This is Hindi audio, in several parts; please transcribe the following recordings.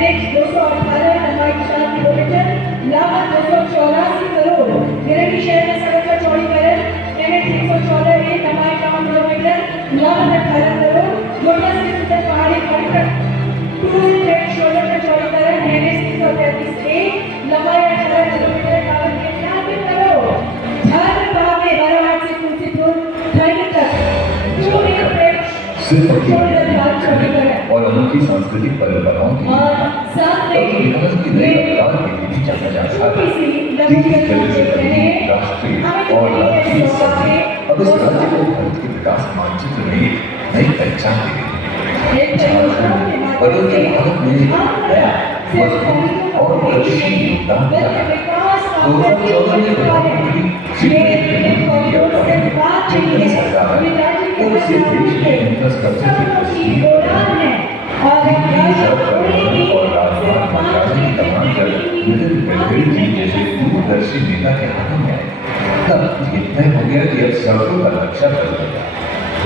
NH 218 लंबाई 4 किलोमीटर, लागत 284 करोड़। गिरिडीह शहर में सड़क का चौड़ीकरण NH 314 A लंबाई 5 किलोमीटर, लागत 18 करोड़। गोंडा से सुंदर पहाड़ी खंड तक 2 लेन शोल्डर का चौड़ीकरण NH 333 A लंबाई 18 किलोमीटर, लागत 91 करोड़। झारखंड में बाराहाट से तुलसीपुर खंड तक 2 लेन और अनोखी सांस्कृतिक परंपराओं की विकास की नई रफ्तार के बीच चलना जाता है। राष्ट्रीय और राज्य सभी अब इस राज्य को भारत के विकास मानचित्र में नई पहचान दी गई। बदलते भारत में मजबूत और गतिशील योगदान दिया। 2014 में प्रधानमंत्री सरकार और इसे देश में इंफ्रास्ट्रक्चर की तस्वीर और राजमार्ग मंत्रालय की कमान जब नितिन गडकरी जी जैसे दूरदर्शी नेता के हाथों में आए, तब ये तय हो गया कि अब सड़कों का नक्शा बदल गया।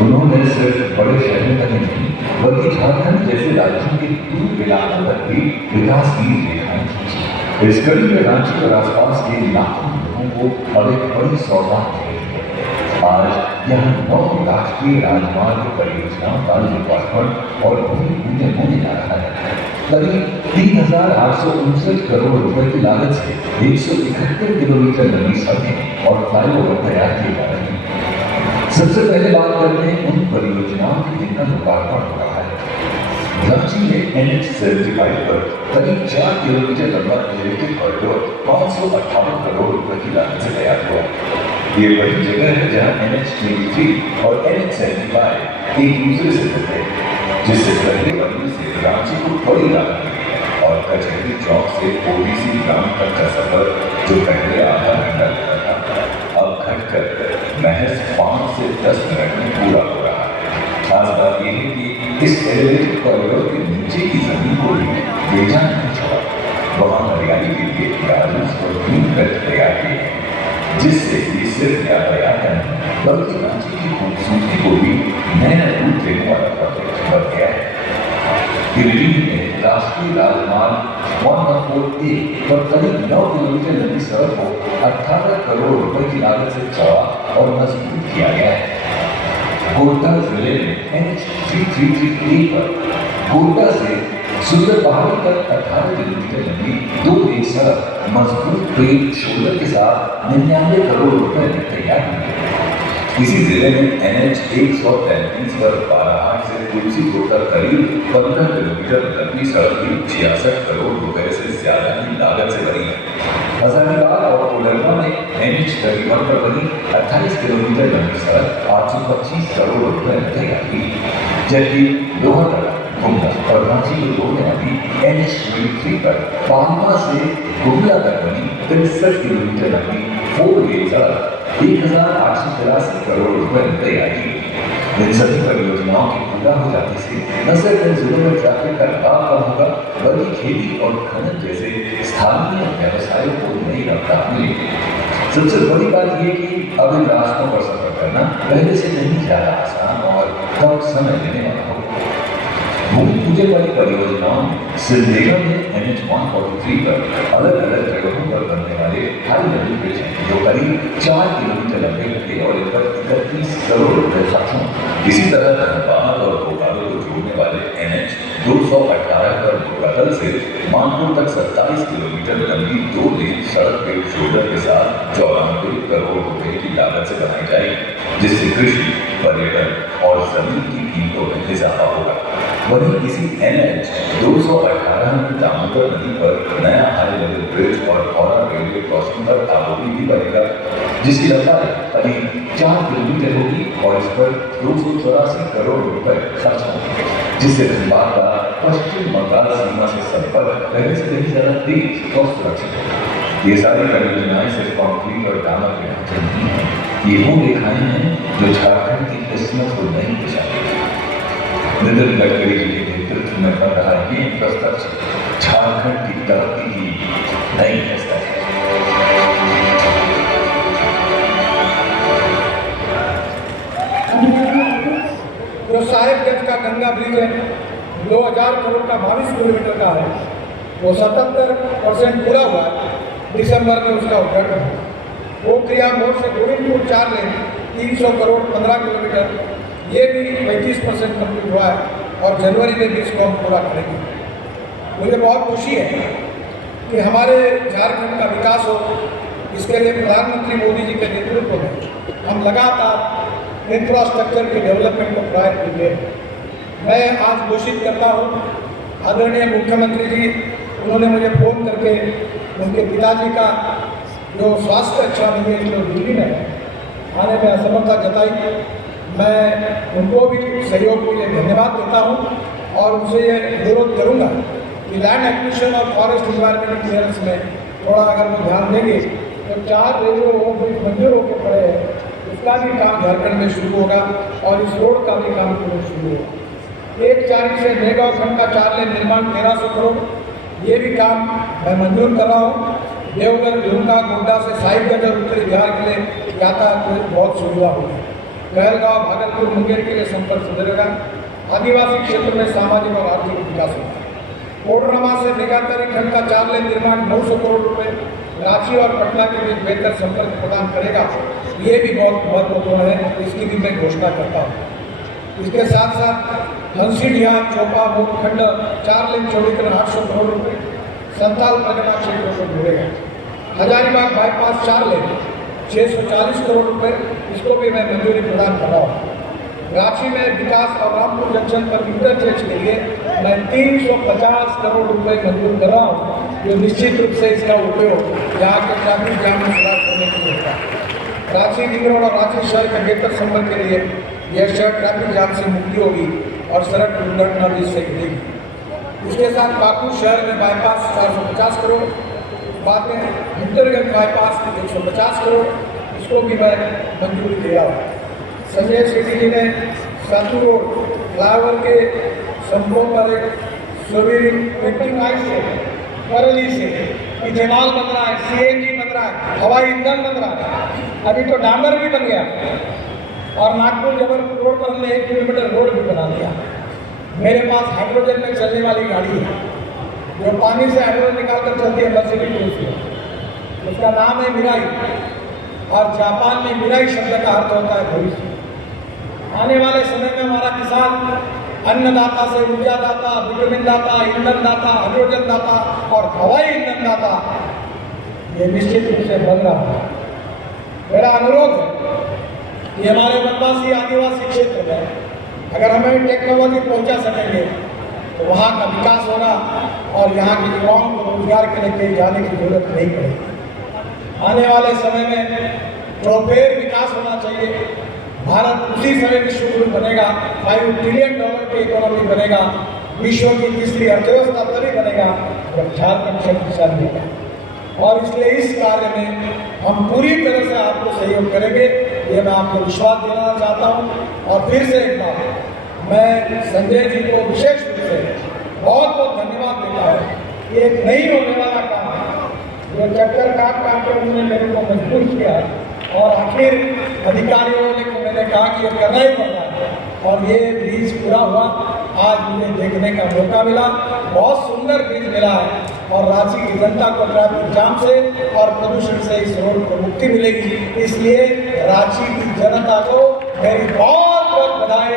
उन्होंने सिर्फ बड़े शहरों तक ही नहीं बल्कि झारखंड जैसे राज्यों के दूर इलाकों तक भी विकास की रेखाएं खींची। इस कड़ी में रांची और आसपास के लाखों लोगों को अब एक बड़ी सौगात मिली है। आज यहाँ 9 राष्ट्रीय राजमार्ग परियोजनाओं का लोकार्पण और भूमि पूजन होने जा रहा है। करीब 3,859 करोड़ रुपए की लागत से 171 किलोमीटर लंबी सड़कें और फ्लाईओवर तैयार किए जा रहे हैं। सबसे पहले बात करते हैं उन परियोजनाओं की जिनका लोकार्पण हो रहा है। रांची में NH 75 पर करीब 4 किलोमीटर लंबा इलेक्ट्रिक कॉरिडोर 558 करोड़ रुपए की लागत से तैयार हुआ। ये वही जगह है जहां NH 23 और NH 75 एक दूसरे से मिलते हैं, जिससे पहले बनी से रांची को बड़ी लागत मिली और कचहरी चौक से OBC ग्राम तक का सफर जो पहले आधा घंटा लगता था अब घटकर महज 5 से 10 मिनट में पूरा हो रहा है। खास बात यह है कि इस एलिवेटेड कॉरिडोर के नीचे की जमीन को भी बेजान नहीं छोड़ा। वहां हरियाली के लिए गार्डन्स और ग्रीन बेल्ट तैयार किए हैं, जिससे ये सिर्फ यातायात नहीं बल्कि रांची की खूबसूरती को भी नया रूप देने वाला प्रोजेक्ट बन गया है। गिरिडीह में राष्ट्रीय राजमार्ग 114A पर करीब 9 किलोमीटर लंबी सड़क को 18 करोड़ रुपए की लागत से चौड़ा और मजबूत किया गया है। गोड्डा जिले में NH 333A पर गोड्डा से सुंदर पहाड़ी तक 18 किलोमीटर लंबी 2 लेन सड़क मजबूत पेड़ शोल्डर के साथ 99 करोड़ रुपए में तैयार हुई है। इसी जिले में NH 133 पर बाराहाट से तुलसीपुर तक करीब 15 किलोमीटर लंबी सड़क भी 66 करोड़ रुपए से ज्यादा की लागत से बनी है। हजारीबाग और कोडरमा में NH 31 पर बनी 28 किलोमीटर लंबी सड़क 825 करोड़ रुपए में तैयार हुई, जबकि लोहरदगा गुमला और रांची को जोड़ने वाली NH 23 पर पालमा से गुमला तक बनी 63 किलोमीटर लंबी 4 लेन सड़क 1,883 करोड़ रुपए में तैयार की गई। इन सभी परियोजनाओं के पूरा हो जाने से न सिर्फ इन जिलों में ट्रैफिक का दबाव कम होगा बल्कि खेती और खनन जैसे स्थानीय व्यवसायों को नई रफ्तार मिलेगी। सबसे बड़ी बात यह कि अब इन रास्तों पर सफर करना पहले से नहीं ज्यादा आसान और कम समय लेने वाला होगा। भूमि पूजन वाली परियोजनाओं में सिंदेगा में NH 143 पर अलग अलग जगहों पर बनने वाले हाई लेवल ब्रिज हैं जो करीब 4 किलोमीटर लंबे होंगे और इन पर 31 करोड़ रुपए खर्च होंगे। इसी तरह धनबाद और बोकारो को जोड़ने वाले NH 218 पर बोकारो से मानपुर तक 27 किलोमीटर लंबी 2 लेन सड़क पे शोल्डर के साथ 94 करोड़ रुपए की लागत से बनाई जाएगी, जिससे कृषि पर्यटन और जमीन की कीमतों में इजाफा होगा। वहीं इसी NH 218 में दामोदर नदी पर नया हाई लेवल ब्रिज और औरा रेलवे क्रॉसिंग पर आबोली भी बनेगा, जिसकी लंबाई करीब 4 किलोमीटर होगी और इस पर 284 करोड़ रुपए खर्च होंगे, जिससे धनबाद का पश्चिम बंगाल सीमा से संपर्क पहले से कहीं ज्यादा तेज और सुरक्षित होगा। ये सारी परियोजनाएं सिर्फ कंक्रीट और डामर के ढांचे नहीं है, ये वो रेखाएं हैं जो झारखंड की किस्मत को नई दिशा देंगी। नितिन गडकरी जी के नेतृत्व में बन रहा है ये इंफ्रास्ट्रक्चर झारखंड की तरक्की की नई रास्ता है। जो साहेबगंज का गंगा ब्रिज है 2000 करोड़ का 22 किलोमीटर का है, वो 77% पूरा हुआ है। दिसंबर में उसका उद्घाटन हुआ। पोखरिया मोड़ से गोविंदपुर 4 लेन 300 करोड़ 15 किलोमीटर, ये भी 35% कंप्लीट हुआ है और जनवरी में भी इसको हम पूरा करेंगे। मुझे बहुत खुशी है कि हमारे झारखंड का विकास हो, इसके लिए प्रधानमंत्री मोदी जी के नेतृत्व में हम लगातार इंफ्रास्ट्रक्चर के डेवलपमेंट को प्रायोरिटी दे रहे हैं। मैं आज घोषित करता हूँ, आदरणीय मुख्यमंत्री जी उन्होंने मुझे फ़ोन करके उनके पिताजी का जो स्वास्थ्य अच्छा नहीं है जो दिल्ली में है, आने में असमर्थता जताई। मैं उनको भी सहयोग के लिए धन्यवाद देता हूँ और उनसे ये अनुरोध करूँगा कि लैंड एक्विजिशन और फॉरेस्ट इन्वायरमेंट क्लियरेंस में थोड़ा अगर वो ध्यान देंगे तो 4 रेलवे ओवरब्रिज मंजूर होकर पड़े हैं, उसका भी काम झारखंड में शुरू होगा और इस रोड का भी काम शुरू होगा। 140 से मेगाव खंड का 4 लेन निर्माण 1300 करोड़, ये भी काम मैं मंजूर कर रहा हूँ। देवघर, दुमका, गोड्डा से साहिबगंज और उत्तरी बिहार के लिए यातायात में बहुत सुविधा होगी। कहलगांव, भागलपुर, मुंगेर के लिए संपर्क सुधरेगा। आदिवासी क्षेत्र में सामाजिक और आर्थिक विकास होगा। कोडरमा से मेगातरी खंड का 4 लेन निर्माण 900 करोड़ रुपए रांची और पटना के बीच बेहतर संपर्क प्रदान करेगा। ये भी बहुत महत्वपूर्ण है, इसकी भी मैं घोषणा करता हूँ। इसके साथ साथ हंसीडिया, चोपा, मोटखंड 4 लेन चौड़ीकरण 800 करोड़ रुपए संताल परगना क्षेत्र को जोड़ेगा। हजारीबाग बाईपास 4 लेन 640 करोड़ रुपए, इसको भी मैं मंजूरी प्रदान कर रहा हूँ। रांची में विकास और रामपुर जंक्शन पर इंटरचेंज के लिए मैं 350 करोड़ रुपए मंजूर कर रहा हूँ, जो निश्चित रूप से इसका उपयोग यहाँ के ट्रैफिक जाम में सुधार करने के लिए होगा। रांची रिंग रोड और रांची शहर के बेहतर संपर्क के लिए यह शहर ट्रैफिक जाम से मुक्ति होगी और सड़क दुर्घटना भी इससे घटेगी। इसके साथ पाकुड़ शहर में बाईपास 450 करोड़, बाद में हिंदरगंज बाईपास 150 करोड़, इसको भी मैं मंजूरी दे रहा हूँ। संजय सेठी जी ने सातू रोड फ्लाईओवर के संपर्क पर एक सोवेरिंग पेट्रोल लाइट से, करली से इथेनॉल बन रहा है, CNG बन रहा है, हवाई ईंधन बन रहा है, अभी तो डामर भी बन गया और नागपुर जबलपुर रोड पर हमने 1 किलोमीटर रोड भी बना दिया। मेरे पास हाइड्रोजन में चलने वाली गाड़ी है, जो पानी से हाइड्रोजन निकाल कर चलती है, मर्सिडीज से। उसका नाम है मिराई और जापान में मिराई शब्द का अर्थ होता है भविष्य। आने वाले समय में हमारा किसान अन्नदाता से ऊर्जादाता, विटामिन दाता, ईंधन दाता, हाइड्रोजन दाता और हवाई ईंधन दाता ये निश्चित रूप से बन रहा है। मेरा अनुरोध है कि हमारे वनवासी आदिवासी क्षेत्र में अगर हमें टेक्नोलॉजी पहुंचा सकेंगे तो वहाँ का विकास होगा और यहाँ के युवाओं को रोजगार के लिए कहीं जाने की जरूरत नहीं पड़ेगी। आने वाले समय में चौफेर विकास होना चाहिए। भारत उसी समय विश्व गुरु बनेगा, $5 ट्रिलियन की इकोनॉमी बनेगा, विश्व की तीसरी अर्थव्यवस्था तभी बनेगा जब झारखंड शक्तिशाली होगा। और इसलिए इस कार्य में हम पूरी तरह से आपको सहयोग करेंगे, ये मैं आपको विश्वास दिलाना चाहता हूँ। और फिर से एक बार मैं संजय जी को विशेष रूप से बहुत बहुत धन्यवाद देता हूँ। ये एक नहीं होने वाला काम है, जो चक्कर काट कर उन्होंने मेरे को मजबूर किया और आखिर अधिकारियों ने मैंने कहा कि ये करना ही पड़ता है और ये ब्रिज पूरा हुआ। आज मुझे देखने का मौका मिला, बहुत सुंदर ब्रिज मिला है और रांची की जनता को ट्रैफिक जाम से और प्रदूषण से इस रोड को मुक्ति मिलेगी। इसलिए रांची की जनता को मेरी बहुत बहुत बधाई।